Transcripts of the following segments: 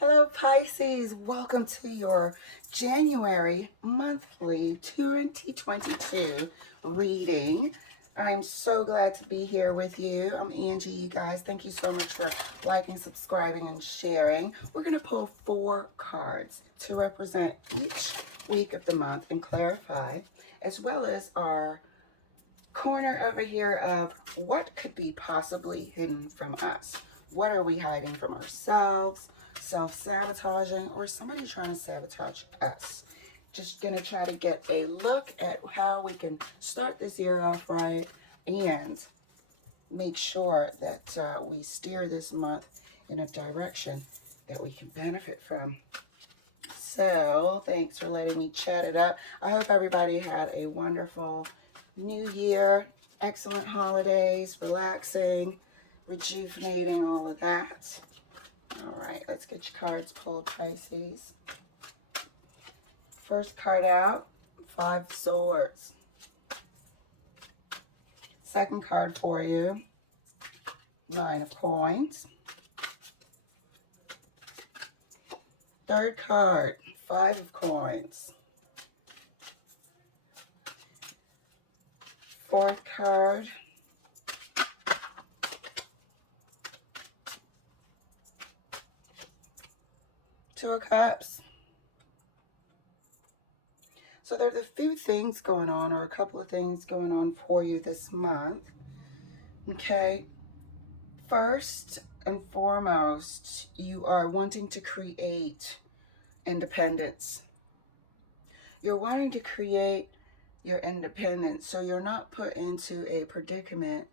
Hello, Pisces. Welcome to your January monthly 2022 reading. I'm so glad to be here with you. I'm Angie, you guys. Thank you so much for liking, subscribing, and sharing. We're going to pull 4 cards to represent each week of the month and clarify, as well as our corner over here of what could be possibly hidden from us. What are we hiding from ourselves, self-sabotaging, or somebody trying to sabotage us? Just going to try to get a look at how we can start this year off right and make sure that we steer this month in a direction that we can benefit from. So, thanks for letting me chat it up. I hope everybody had a wonderful New Year, excellent holidays, relaxing, rejuvenating, all of that. All right, let's get your cards pulled, Pisces. First card out, 5 of Swords. Second card for you, 9 of Coins. Third card, 5 of Coins. Fourth card, 2 of Cups. So there's a few things going on, or a couple of things going on for you this month. Okay. First and foremost, you are wanting to create independence. You're wanting to create your independence so you're not put into a predicament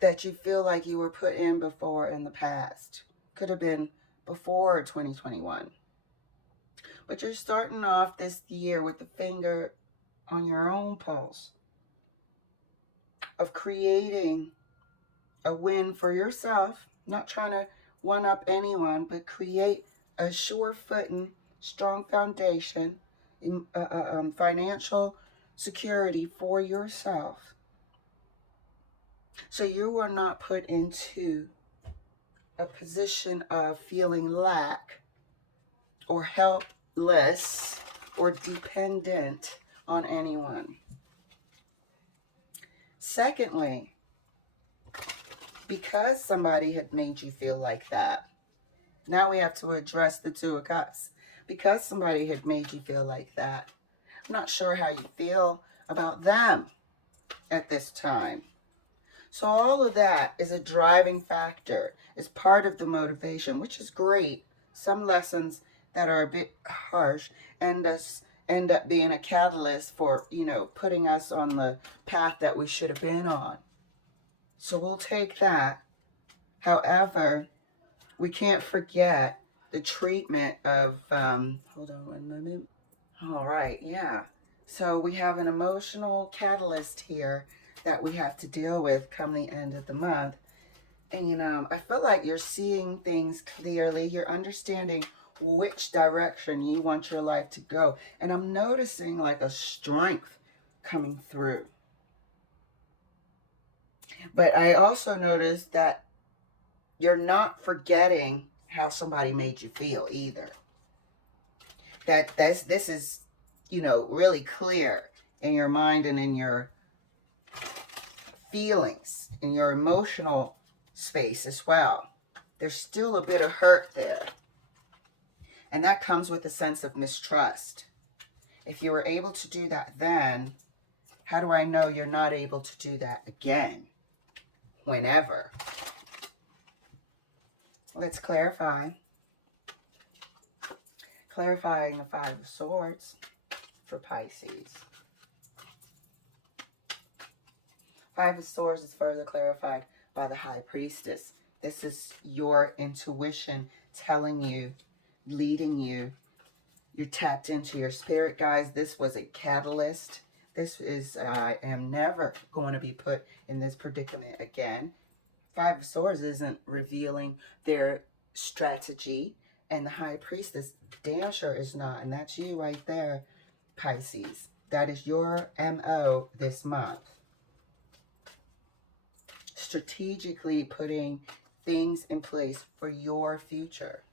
that you feel like you were put in before in the past. Could have been before 2021. But you're starting off this year with the finger on your own pulse of creating a win for yourself, not trying to one up anyone, but create a sure footing, strong foundation, financial security for yourself. So you are not put into a position of feeling lack or helpless or dependent on anyone. Secondly, because somebody had made you feel like that, now we have to address the 2 of Cups. Because somebody had made you feel like that, I'm not sure how you feel about them at this time. So all of that is a driving factor, is part of the motivation, which is great. Some lessons that are a bit harsh end up being a catalyst for, putting us on the path that we should have been on. So we'll take that. However, we can't forget the treatment of, hold on one moment. All right, yeah. So we have an emotional catalyst here that we have to deal with come the end of the month. And I feel like you're seeing things clearly. You're understanding which direction you want your life to go. And I'm noticing like a strength coming through. But I also noticed that you're not forgetting how somebody made you feel either. This is, really clear in your mind and in your feelings, in your emotional space as well. There's still a bit of hurt there. And that comes with a sense of mistrust. If you were able to do that then, how do I know you're not able to do that again? Whenever. Let's clarify. Clarifying the 5 of Swords for Pisces. 5 of Swords is further clarified by the High Priestess. This is your intuition telling you, leading you. You're tapped into your spirit, guys. This was a catalyst. This is, I am never going to be put in this predicament again. 5 of Swords isn't revealing their strategy. And the High Priestess damn sure is not. And that's you right there, Pisces. That is your MO this month. Strategically putting things in place for your future.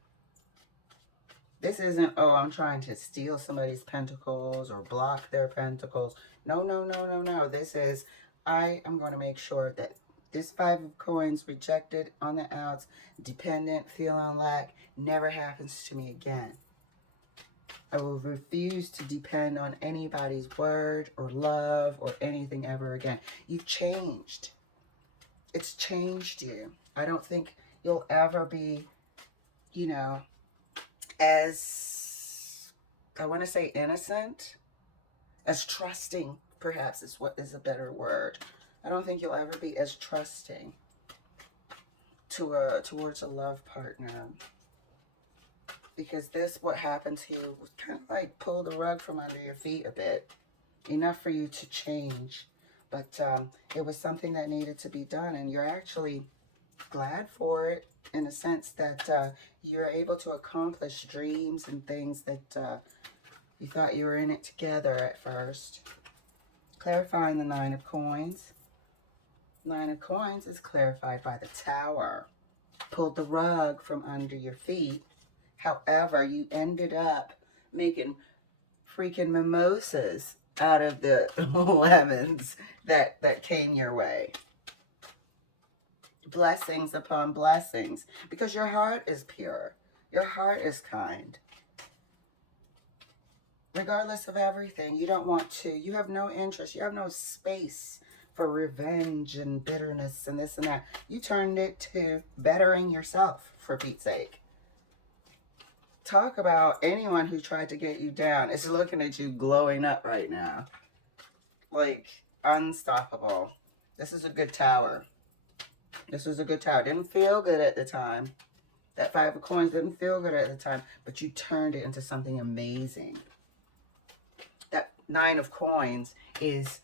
This isn't, oh, I'm trying to steal somebody's pentacles or block their pentacles. No, no, no, no, no. This is, I am going to make sure that this Five of Coins, rejected, on the outs, dependent, feeling lack, never happens to me again. I will refuse to depend on anybody's word or love or anything ever again. You've changed. It's changed you. I don't think you'll ever be, you know, as, I want to say innocent, as trusting, perhaps is what is a better word. I don't think you'll ever be as trusting towards a love partner. Because this, what happened to you, was kind of like pull the rug from under your feet a bit. Enough for you to change. But it was something that needed to be done. And you're actually glad for it, in a sense that you're able to accomplish dreams and things that you thought you were in it together at first. Clarifying the Nine of Coins. Nine of Coins is clarified by the Tower. Pulled the rug from under your feet. However, you ended up making freaking mimosas out of the lemons that came your way. Blessings upon blessings. Because your heart is pure. Your heart is kind. Regardless of everything, you don't want to. You have no interest. You have no space for revenge and bitterness and this and that. You turned it to bettering yourself, for Pete's sake. Talk about anyone who tried to get you down is looking at you glowing up right now. Like, unstoppable. This is a good tower. This was a good tower. Didn't feel good at the time. That Five of Coins didn't feel good at the time, but you turned it into something amazing. That Nine of Coins is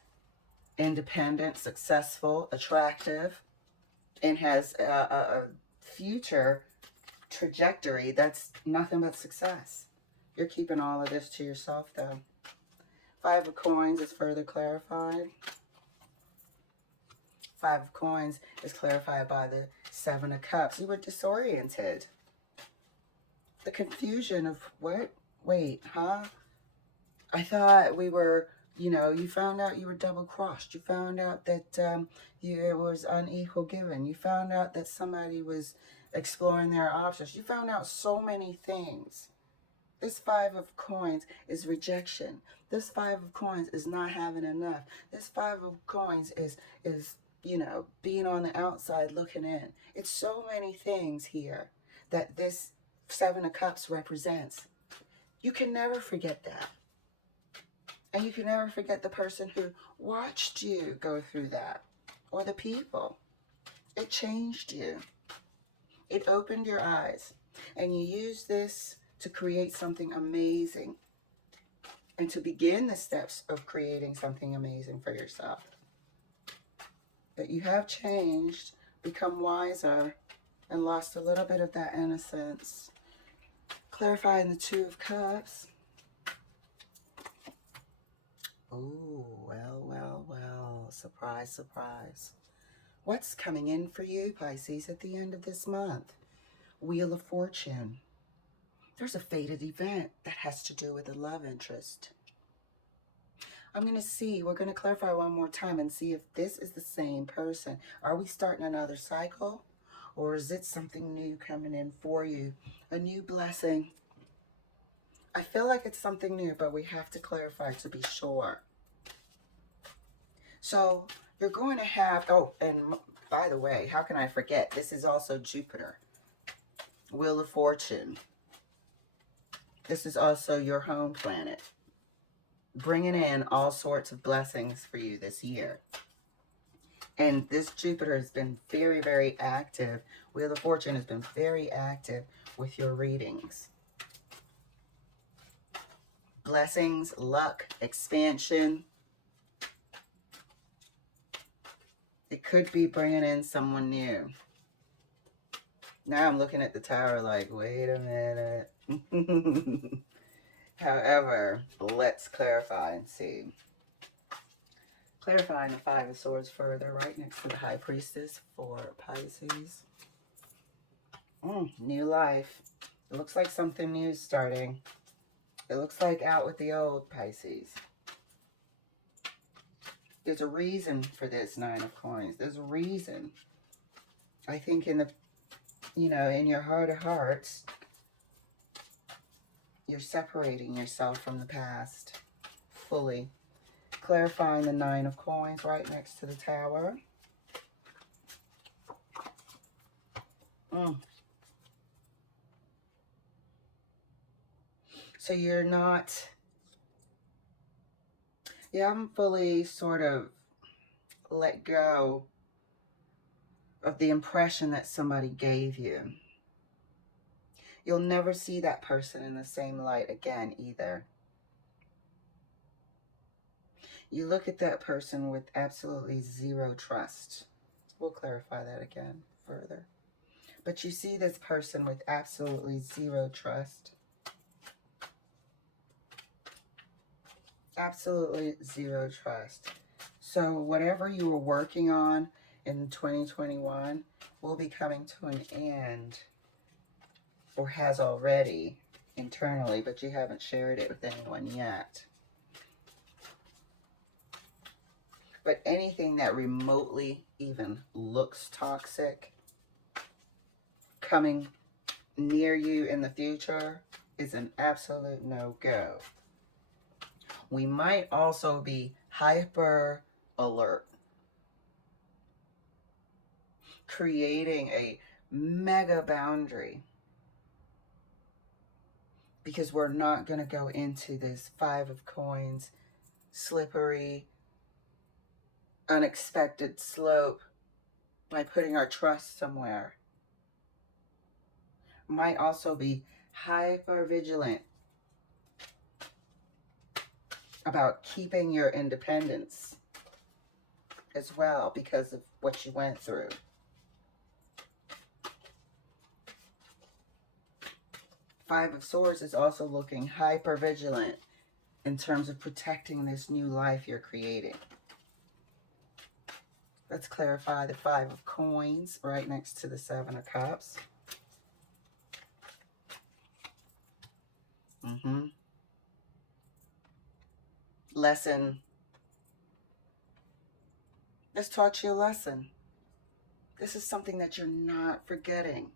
independent, successful, attractive, and has a future trajectory that's nothing but success. You're keeping all of this to yourself, though. Five of Coins is further clarified. Five of Coins is clarified by the Seven of Cups. You were disoriented. The confusion of what? Wait, huh? I thought we were, you know, you found out you were double-crossed. You found out that it was unequal giving. You found out that somebody was exploring their options. You found out so many things. This Five of Coins is rejection. This Five of Coins is not having enough. This Five of Coins is you know, being on the outside looking in. It's so many things here that this Seven of Cups represents. You can never forget that. And you can never forget the person who watched you go through that. Or the people. It changed you. It opened your eyes. And you used this to create something amazing. And to begin the steps of creating something amazing for yourself. But you have changed, become wiser, and lost a little bit of that innocence. Clarifying the Two of Cups. Oh, well, well, well. Surprise, surprise. What's coming in for you, Pisces, at the end of this month? Wheel of Fortune. There's a fated event that has to do with a love interest. I'm going to see, we're going to clarify one more time and see if this is the same person. Are we starting another cycle? Or is it something new coming in for you? A new blessing. I feel like it's something new, but we have to clarify to be sure. So you're going to have, oh, and by the way, how can I forget? This is also Jupiter. Wheel of Fortune. This is also your home planet. Bringing in all sorts of blessings for you this year. And this Jupiter has been very, very active. Wheel of Fortune has been very active with your readings. Blessings, luck, expansion. It could be bringing in someone new. Now I'm looking at the tower like, wait a minute. However, let's clarify and see. Clarifying the Five of Swords further, right next to the High Priestess for Pisces. New life. It looks like something new is starting. It looks like out with the old, Pisces. There's a reason for this Nine of Coins. There's a reason. I think in the, in your heart of hearts, you're separating yourself from the past fully. Clarifying the Nine of Coins right next to the Tower. So you're not, you haven't fully sort of let go of the impression that somebody gave you. You'll never see that person in the same light again either. You look at that person with absolutely zero trust. We'll clarify that again further. But you see this person with absolutely zero trust. Absolutely zero trust. So whatever you were working on in 2021 will be coming to an end, or has already internally, but you haven't shared it with anyone yet. But anything that remotely even looks toxic coming near you in the future is an absolute no-go. We might also be hyper alert, creating a mega boundary, because we're not going to go into this Five of Coins, slippery, unexpected slope by putting our trust somewhere. Might also be hyper vigilant about keeping your independence as well because of what you went through. Five of Swords is also looking hyper vigilant in terms of protecting this new life you're creating. Let's clarify the Five of Coins right next to the Seven of Cups. Lesson. This taught you a lesson. This is something that you're not forgetting.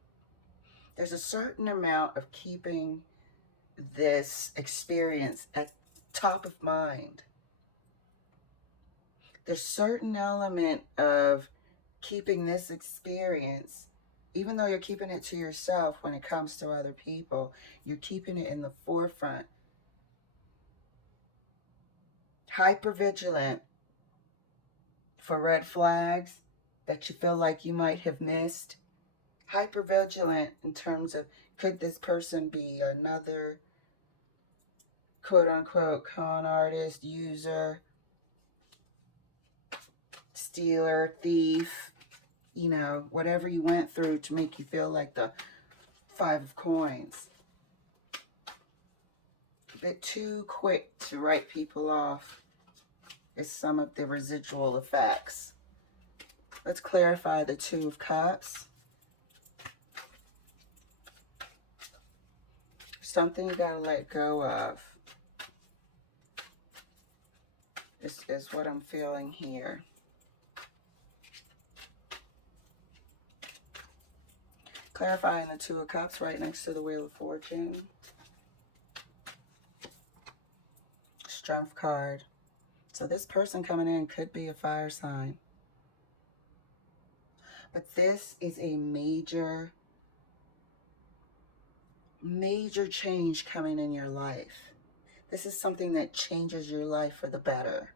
There's a certain amount of keeping this experience at top of mind. There's a certain element of keeping this experience, even though you're keeping it to yourself when it comes to other people, you're keeping it in the forefront. Hypervigilant for red flags that you feel like you might have missed. Hypervigilant in terms of, could this person be another quote-unquote con artist, user, stealer, thief, whatever you went through to make you feel like the Five of Coins. A bit too quick to write people off is some of the residual effects. Let's clarify the Two of Cups. Something you gotta let go of is what I'm feeling here. Clarifying the Two of Cups right next to the Wheel of Fortune. Strength card. So this person coming in could be a fire sign. But this is a major change coming in your life. This is something that changes your life for the better.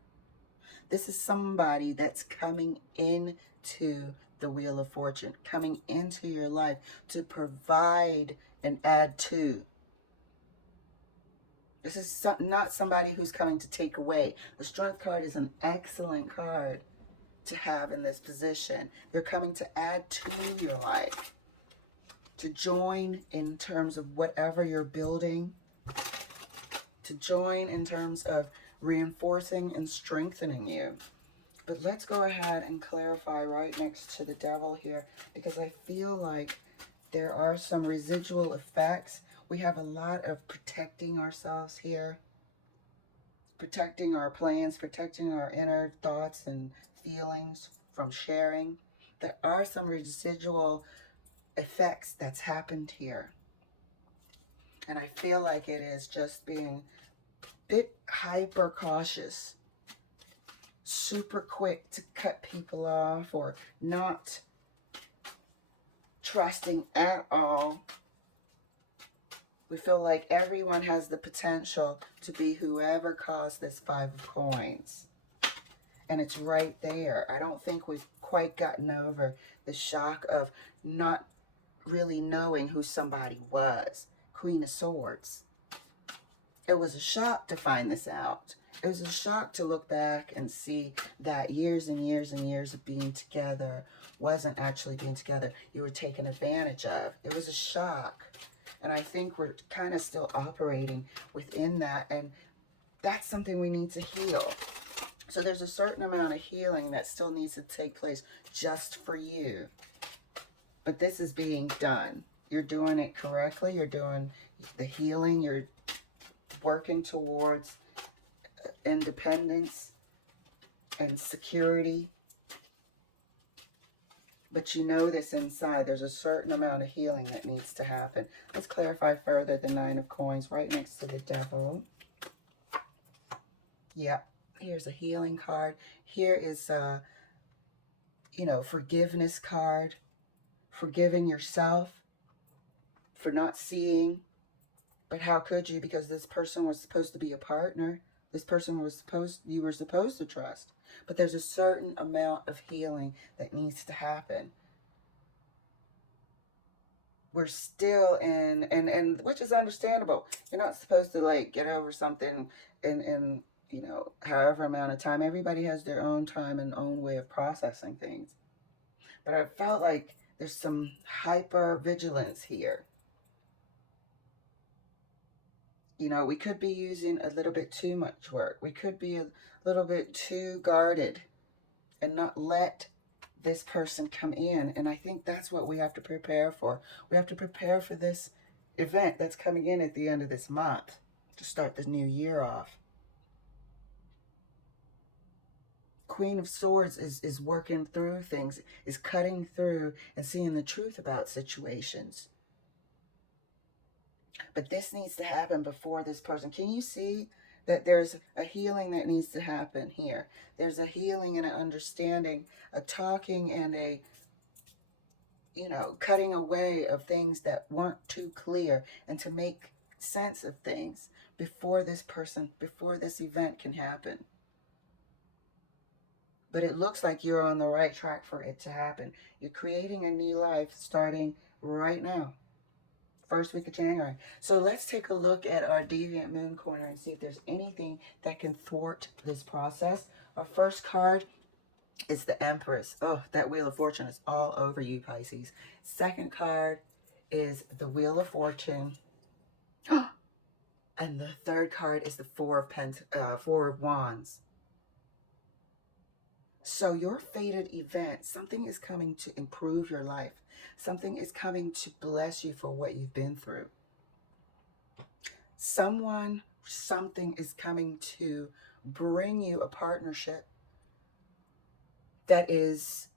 This is somebody that's coming into the Wheel of Fortune, coming into your life to provide and add to. This is not somebody who's coming to take away. The Strength card is an excellent card to have in this position. They're coming to add to your life, to join in terms of whatever you're building, to join in terms of reinforcing and strengthening you. But let's go ahead and clarify right next to the Devil here, because I feel like there are some residual effects We have a lot of protecting ourselves here, protecting our plans, protecting our inner thoughts and feelings from sharing. There are some residual effects that's happened here. And I feel like it is just being a bit hyper cautious, super quick to cut people off or not trusting at all. We feel like everyone has the potential to be whoever caused this Five of Coins. And it's right there. I don't think we've quite gotten over the shock of not really knowing who somebody was. Queen of Swords. It was a shock to find this out. It was a shock to look back and see that years and years and years of being together wasn't actually being together. You were taken advantage of. It was a shock. And I think we're kind of still operating within that. And that's something we need to heal. So there's a certain amount of healing that still needs to take place just for you. But this is being done. You're doing it correctly. You're doing the healing. You're working towards independence and security. But you know this inside. There's a certain amount of healing that needs to happen. Let's clarify further the Nine of Coins right next to the Devil. Yep. Here's a healing card. Here is a, forgiveness card. Forgiving yourself for not seeing. But how could you? Because this person was supposed to be a partner. This person you were supposed to trust. But there's a certain amount of healing that needs to happen. We're still in, and which is understandable. You're not supposed to get over something in however amount of time. Everybody has their own time and own way of processing things. But I felt like there's some hyper vigilance here. We could be using a little bit too much work. We could be a little bit too guarded and not let this person come in. And I think that's what we have to prepare for. We have to prepare for this event that's coming in at the end of this month to start the new year off. Queen of Swords is working through things, is cutting through and seeing the truth about situations. But this needs to happen before this person. Can you see that there's a healing that needs to happen here? There's a healing and an understanding, a talking and a, cutting away of things that weren't too clear and to make sense of things before this event can happen. But it looks like you're on the right track for it to happen. You're creating a new life starting right now. First week of January. So let's take a look at our Deviant Moon Corner and see if there's anything that can thwart this process. Our first card is the Empress. Oh, that Wheel of Fortune is all over you, Pisces. Second card is the Wheel of Fortune. And the third card is the Four of Wands. So your fated event, something is coming to improve your life. Something is coming to bless you for what you've been through. Something is coming to bring you a partnership that is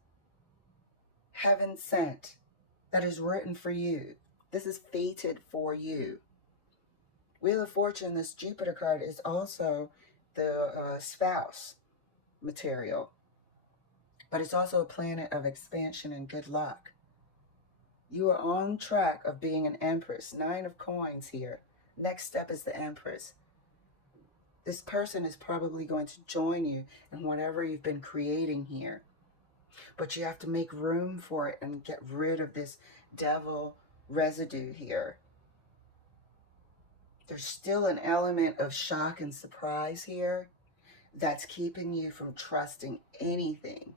heaven sent, that is written for you. This is fated for you. Wheel of Fortune, this Jupiter card, is also the spouse material. But it's also a planet of expansion and good luck. You are on track of being an Empress. 9 of Coins here. Next step is the Empress. This person is probably going to join you in whatever you've been creating here. But you have to make room for it and get rid of this devil residue here. There's still an element of shock and surprise here that's keeping you from trusting anything.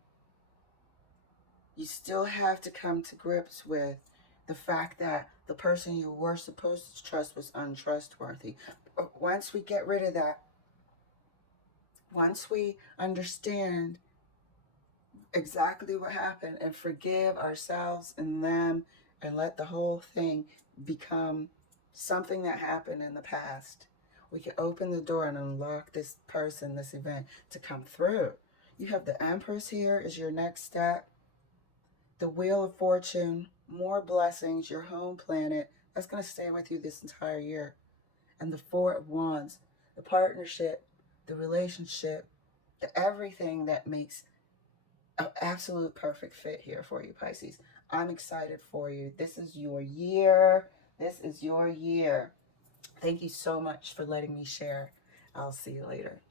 You still have to come to grips with the fact that the person you were supposed to trust was untrustworthy. Once we get rid of that, once we understand exactly what happened and forgive ourselves and them and let the whole thing become something that happened in the past. We can open the door and unlock this person, this event to come through. You have the Empress here is your next step. The Wheel of Fortune, more blessings, your home planet. That's going to stay with you this entire year. And the Four of Wands, the partnership, the relationship, the everything that makes an absolute perfect fit here for you, Pisces. I'm excited for you. This is your year. This is your year. Thank you so much for letting me share. I'll see you later.